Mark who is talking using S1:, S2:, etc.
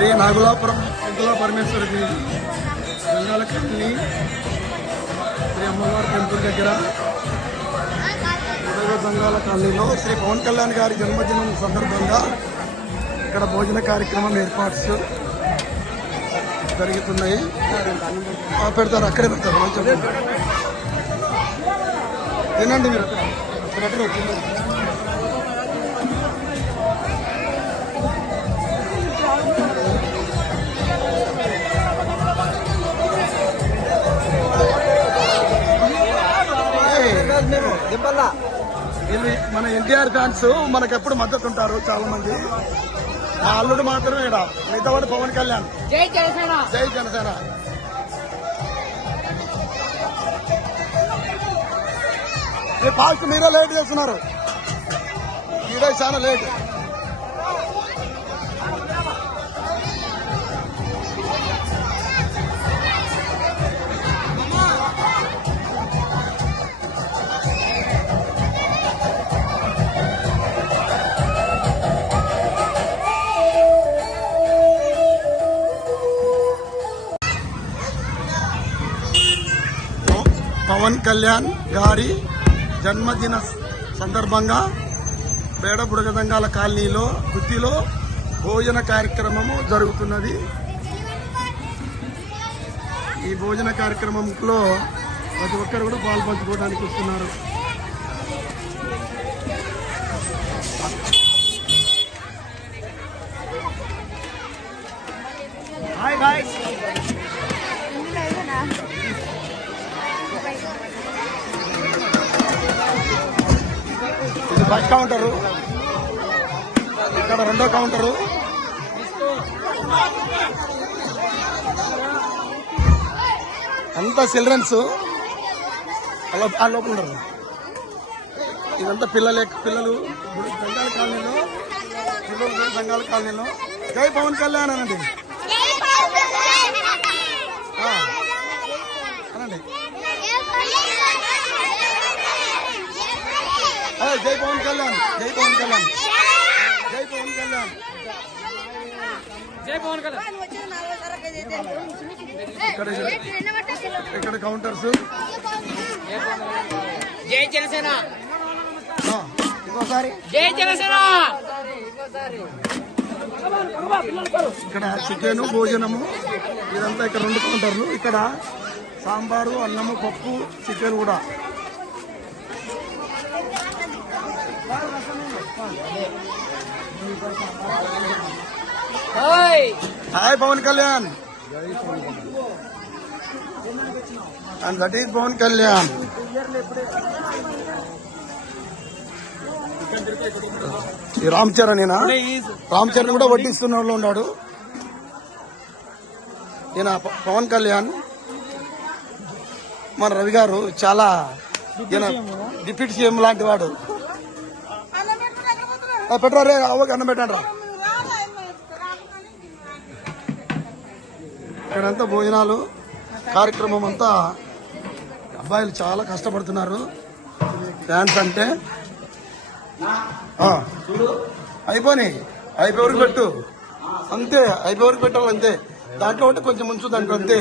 S1: శ్రీ నాగులాపురం వెంకుల పరమేశ్వరికి గంగాల కంపెనీ శ్రీ అమ్మవారి టెంపుల్ దగ్గర ఉదయ గంగాల కాలనీలో శ్రీ పవన్ కళ్యాణ్ గారి జన్మదినం సందర్భంగా ఇక్కడ భోజన కార్యక్రమం ఏర్పాట్స్ జరుగుతున్నాయి. పెడతారు? అక్కడే పెడతారు? తినండి మీరు. అక్కడ వీళ్ళు మన ఎన్టీఆర్ ఫ్యాన్స్ మనకు ఎప్పుడు మద్దతు ఉంటారు చాలా మంది మా అల్లుడు మాత్రమే ఇక్కడ మిగతా వాడు పవన్ కళ్యాణ్.
S2: జై జనసేన.
S1: జై జనసేన. మీరే లేట్ చేస్తున్నారు. మీరే చాలా లేట్. పవన్ కళ్యాణ్ గారి జన్మదిన సందర్భంగా బేడ బుడగదంగాల కాలనీలో గుత్తిలో భోజన కార్యక్రమము జరుగుతున్నది. ఈ భోజన కార్యక్రమంలో ప్రతి ఒక్కరు కూడా పాల్పంచుకోవడానికి వస్తున్నారు. హాయ్ బాయ్ ఫస్ట్ కౌంటరు ఇక్కడ రెండో కౌంటరు అంతా చిల్డ్రన్స్ ఆ లోపల ఉండరు. ఇదంతా పిల్లలే పిల్లలు. ఇప్పుడు బెంగాల్ కాలనీలో పిల్లలు బెంగాల్ కాలనీలో. జై పవన్ కళ్యాణ్ అనండి ఆ, అనండి ఏయ్, జై పవన్ కళ్యాణ్ జై పవన్ కళ్యాణ్. జై పవన్ కళ్యాణ్.
S2: జై పవన్ కళ్యాణ్.
S1: ఇక్కడ కౌంటర్స్.
S2: జై జనసేన.
S1: ఇంకోసారి.
S2: జై జనసేన.
S1: ఇక్కడ చికెన్ భోజనము ఇదంతా ఇక్కడ రెండు కౌంటర్లు. ఇక్కడ సాంబారు అన్నము పప్పు చికెన్ కూడా.
S2: Hi
S1: Pawan Kalyan. And that is Pawan Kalyan. ఈ రామ్ చరణ్ ఈయన రామ్ చరణ్ కూడా వడ్డిస్తున్న వాళ్ళు ఉన్నాడు. ఈయన పవన్ కళ్యాణ్. మన రవి గారు చాలా ఈయన డిప్యూటీ సీఎం లాంటి వాడు. ఆ, పెట్టరా రే అవ్వకి అన్నం పెట్టండి రా. ఇక్కడంతా భోజనాలు కార్యక్రమం అంతా అబ్బాయిలు చాలా కష్టపడుతున్నారు. ఫ్యాన్స్ అంటే. అయిపోని అయిపోయి పెట్టు. అంతే అయిపోయి పెట్టాలి అంతే. దాంట్లో ఉంటే కొంచెం ముంచు దాంట్లో అంతే.